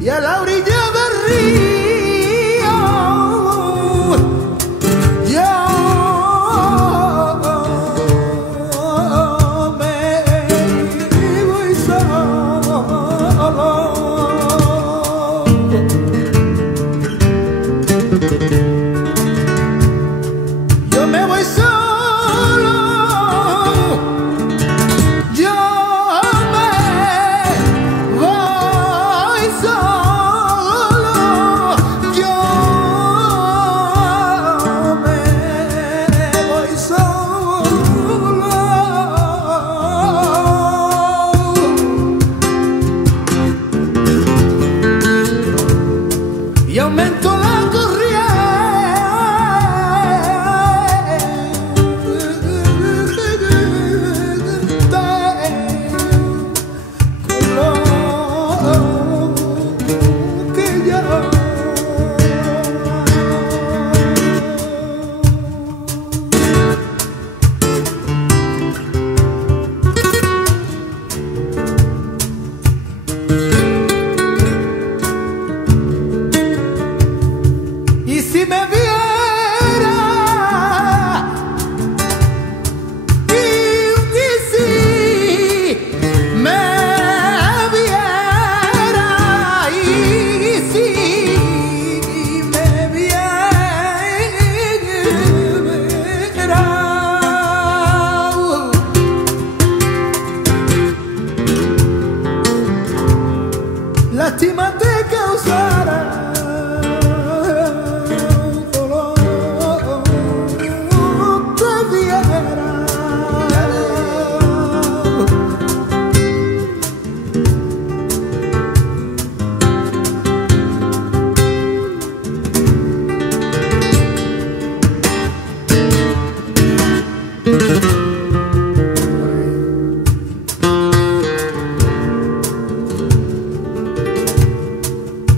Y a la orilla del río yo me voy solo. Yo me voy solo. Yo me voy solo. Yo me voy solo. Y aumento la y si me viera, y si me viera, y si me viera, lástima te causara.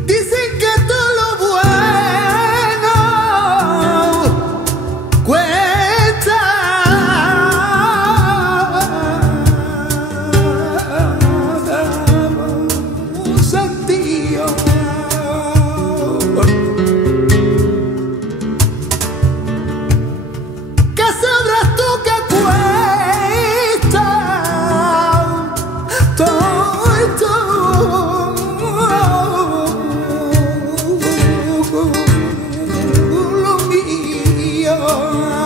Dicen que todo lo bueno cuesta un sentido. ¿Qué sabrás tú que cuesta todo lo mío?